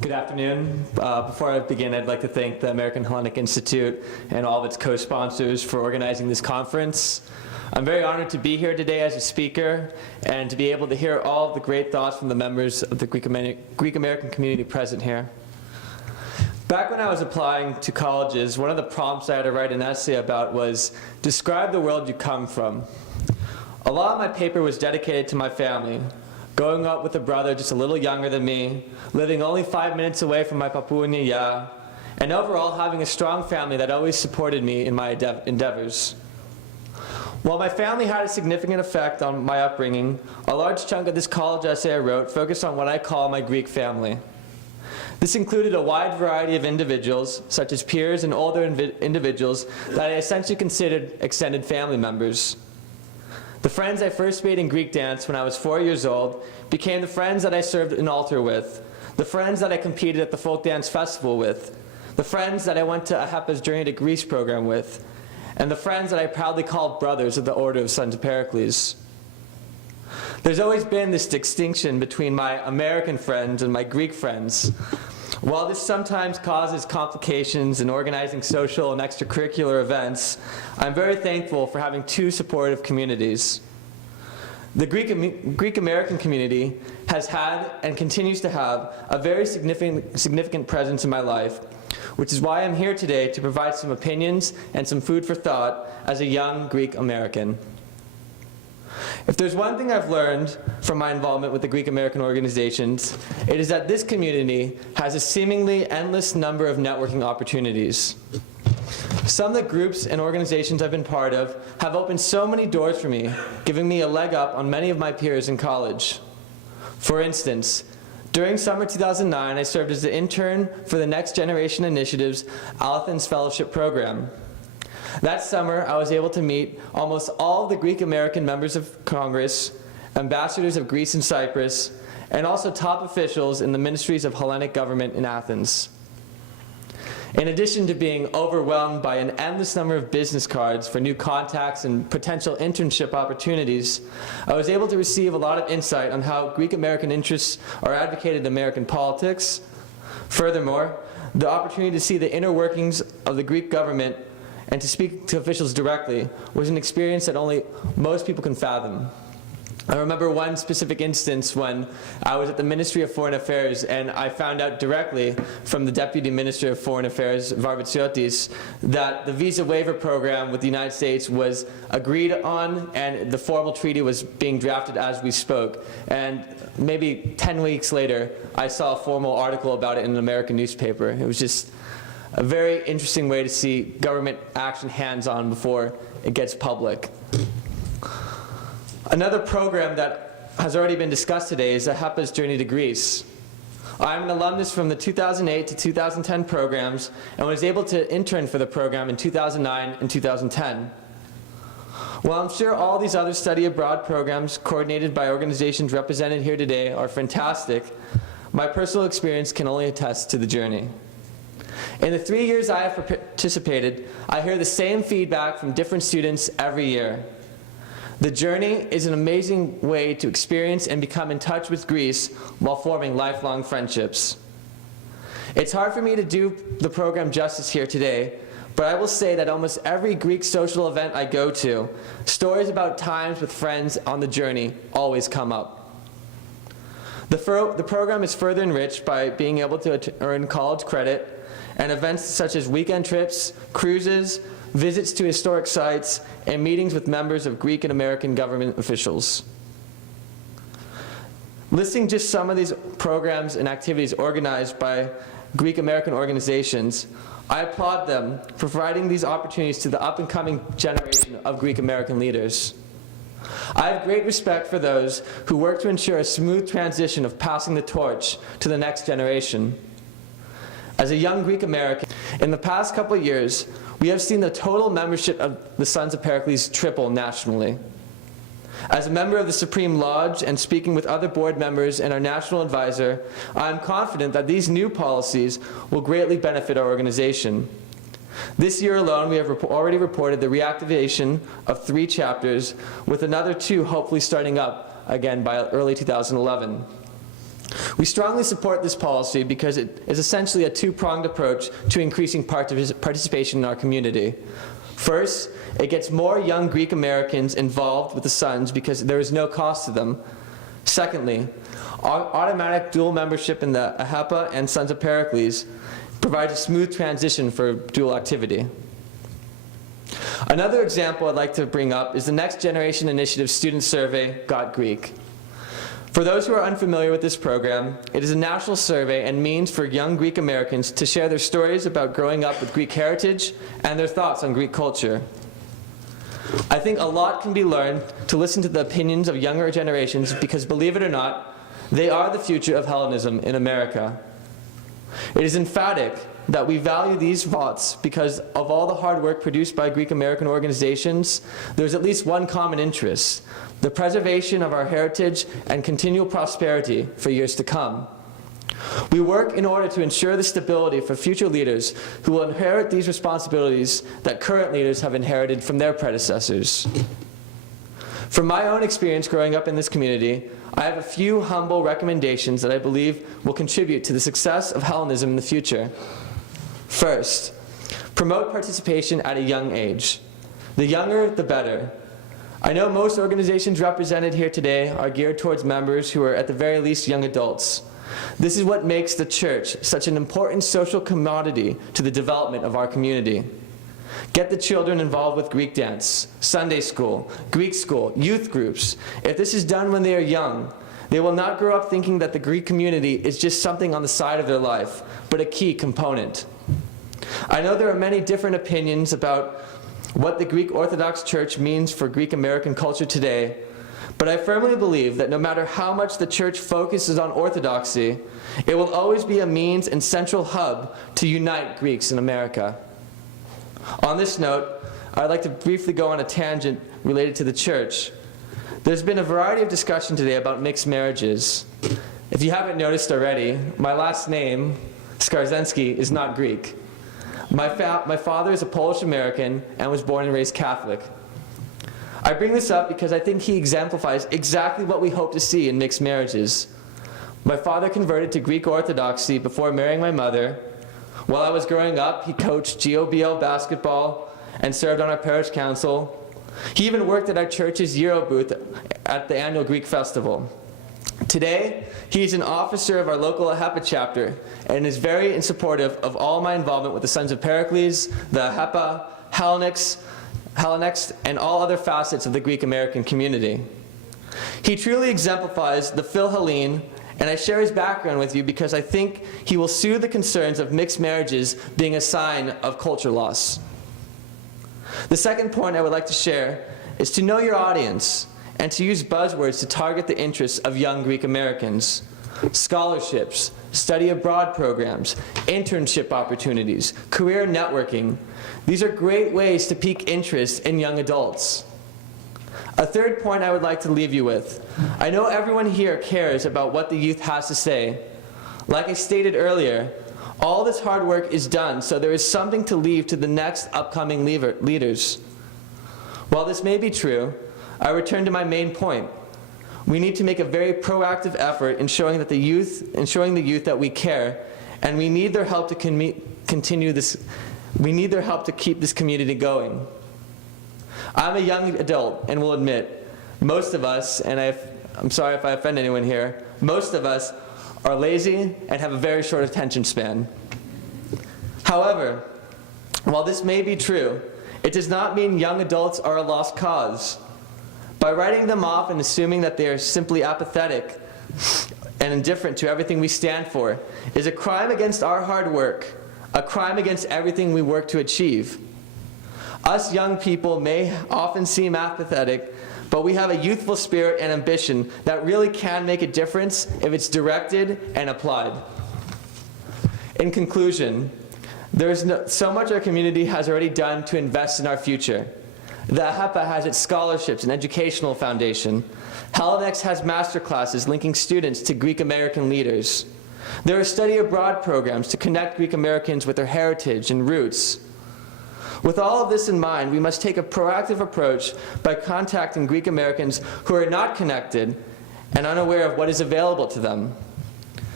Good afternoon. Before I begin, I'd like to thank the American Hellenic Institute and all of its co-sponsors for organizing this conference. I'm very honored to be here today as a speaker and to be able to hear all of the great thoughts from the members of the Greek American community present here. Back when I was applying to colleges, one of the prompts I had to write an essay about was, describe the world you come from. A lot of my paper was dedicated to my family. Growing up with a brother just a little younger than me, living only 5 minutes away from my Papua New Guinea, and overall having a strong family that always supported me in my endeavors. While my family had a significant effect on my upbringing, a large chunk of this college essay I wrote focused on what I call my Greek family. This included a wide variety of individuals, such as peers and older individuals that I essentially considered extended family members. The friends I first made in Greek dance when I was 4 years old became the friends that I served an altar with, the friends that I competed at the folk dance festival with, the friends that I went to AHEPA's Journey to Greece program with, and the friends that I proudly called brothers of the Order of Sons of Behrakis. There's always been this distinction between my American friends and my Greek friends. While this sometimes causes complications in organizing social and extracurricular events, I'm very thankful for having two supportive communities. The Greek American community has had and continues to have a very significant presence in my life, which is why I'm here today to provide some opinions and some food for thought as a young Greek American. If there's one thing I've learned from my involvement with the Greek American organizations, it is that this community has a seemingly endless number of networking opportunities. Some of the groups and organizations I've been part of have opened so many doors for me, giving me a leg up on many of my peers in college. For instance, during summer 2009, I served as the intern for the Next Generation Initiative's Athens Fellowship Program. That summer, I was able to meet almost all of the Greek American members of Congress, ambassadors of Greece and Cyprus, and also top officials in the ministries of Hellenic government in Athens. In addition to being overwhelmed by an endless number of business cards for new contacts and potential internship opportunities, I was able to receive a lot of insight on how Greek American interests are advocated in American politics. Furthermore, the opportunity to see the inner workings of the Greek government and to speak to officials directly was an experience that only most people can fathom. I remember one specific instance when I was at the Ministry of Foreign Affairs and I found out directly from the Deputy Minister of Foreign Affairs, Varvatsiotis, that the visa waiver program with the United States was agreed on and the formal treaty was being drafted as we spoke. And maybe 10 weeks later, I saw a formal article about it in an American newspaper. It was just a very interesting way to see government action hands-on before it gets public. Another program that has already been discussed today is AHEPA's Journey to Greece. I'm an alumnus from the 2008 to 2010 programs and was able to intern for the program in 2009 and 2010. While I'm sure all these other study abroad programs coordinated by organizations represented here today are fantastic, my personal experience can only attest to the journey. In the 3 years I have participated, I hear the same feedback from different students every year. The journey is an amazing way to experience and become in touch with Greece while forming lifelong friendships. It's hard for me to do the program justice here today, but I will say that almost every Greek social event I go to, stories about times with friends on the journey always come up. The program is further enriched by being able to earn college credit and events such as weekend trips, cruises, visits to historic sites, and meetings with members of Greek and American government officials. Listing just some of these programs and activities organized by Greek American organizations, I applaud them for providing these opportunities to the up-and-coming generation of Greek American leaders. I have great respect for those who work to ensure a smooth transition of passing the torch to the next generation. As a young Greek American, in the past couple of years, we have seen the total membership of the Sons of Behrakis triple nationally. As a member of the Supreme Lodge and speaking with other board members and our national advisor, I am confident that these new policies will greatly benefit our organization. This year alone, we have already reported the reactivation of 3 chapters, with another 2 hopefully starting up again by early 2011. We strongly support this policy because it is essentially a two-pronged approach to increasing participation in our community. First, it gets more young Greek Americans involved with the Sons because there is no cost to them. Secondly, automatic dual membership in the AHEPA and Sons of Behrakis provides a smooth transition for dual activity. Another example I'd like to bring up is the Next Generation Initiative student survey, Got Greek. For those who are unfamiliar with this program, it is a national survey and means for young Greek Americans to share their stories about growing up with Greek heritage and their thoughts on Greek culture. I think a lot can be learned to listen to the opinions of younger generations because, believe it or not, they are the future of Hellenism in America. It is emphatic that we value these thoughts because of all the hard work produced by Greek American organizations, there's at least one common interest: the preservation of our heritage and continual prosperity for years to come. We work in order to ensure the stability for future leaders who will inherit these responsibilities that current leaders have inherited from their predecessors. From my own experience growing up in this community, I have a few humble recommendations that I believe will contribute to the success of Hellenism in the future. First, promote participation at a young age. The younger, the better. I know most organizations represented here today are geared towards members who are at the very least young adults. This is what makes the church such an important social commodity to the development of our community. Get the children involved with Greek dance, Sunday school, Greek school, youth groups. If this is done when they are young, they will not grow up thinking that the Greek community is just something on the side of their life, but a key component. I know there are many different opinions about what the Greek Orthodox Church means for Greek American culture today, but I firmly believe that no matter how much the church focuses on orthodoxy, it will always be a means and central hub to unite Greeks in America. On this note, I'd like to briefly go on a tangent related to the church. There's been a variety of discussion today about mixed marriages. If you haven't noticed already, my last name, Skarzenski, is not Greek. My father is a Polish American and was born and raised Catholic. I bring this up because I think he exemplifies exactly what we hope to see in mixed marriages. My father converted to Greek Orthodoxy before marrying my mother. While I was growing up, he coached GOBL basketball and served on our parish council. He even worked at our church's Euro booth at the annual Greek festival. Today, he's an officer of our local AHEPA chapter and is very supportive of all my involvement with the Sons of Behrakis, the AHEPA, Hellenic, and all other facets of the Greek American community. He truly exemplifies the Philhellene, and I share his background with you because I think he will soothe the concerns of mixed marriages being a sign of culture loss. The second point I would like to share is to know your audience and to use buzzwords to target the interests of young Greek Americans. Scholarships, study abroad programs, internship opportunities, career networking. These are great ways to pique interest in young adults. A third point I would like to leave you with. I know everyone here cares about what the youth has to say. Like I stated earlier, all this hard work is done, so there is something to leave to the next upcoming leaders. While this may be true, I return to my main point. We need to make a very proactive effort in showing the youth that we care, and we need their help to continue this. We need their help to keep this community going. I'm a young adult and will admit, most of us, and I'm sorry if I offend anyone here, most of us are lazy and have a very short attention span. However, while this may be true, it does not mean young adults are a lost cause. By writing them off and assuming that they are simply apathetic and indifferent to everything we stand for is a crime against our hard work, a crime against everything we work to achieve. Us young people may often seem apathetic, but we have a youthful spirit and ambition that really can make a difference if it's directed and applied. In conclusion, so much our community has already done to invest in our future. The AHEPA has its scholarships and educational foundation. Hellenic has master classes linking students to Greek American leaders. There are study abroad programs to connect Greek Americans with their heritage and roots. With all of this in mind, we must take a proactive approach by contacting Greek Americans who are not connected and unaware of what is available to them.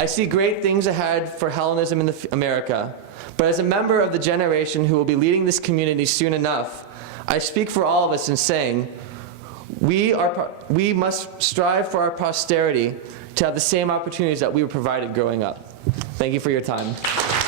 I see great things ahead for Hellenism in America, but as a member of the generation who will be leading this community soon enough, I speak for all of us in saying, we must strive for our posterity to have the same opportunities that we were provided growing up. Thank you for your time.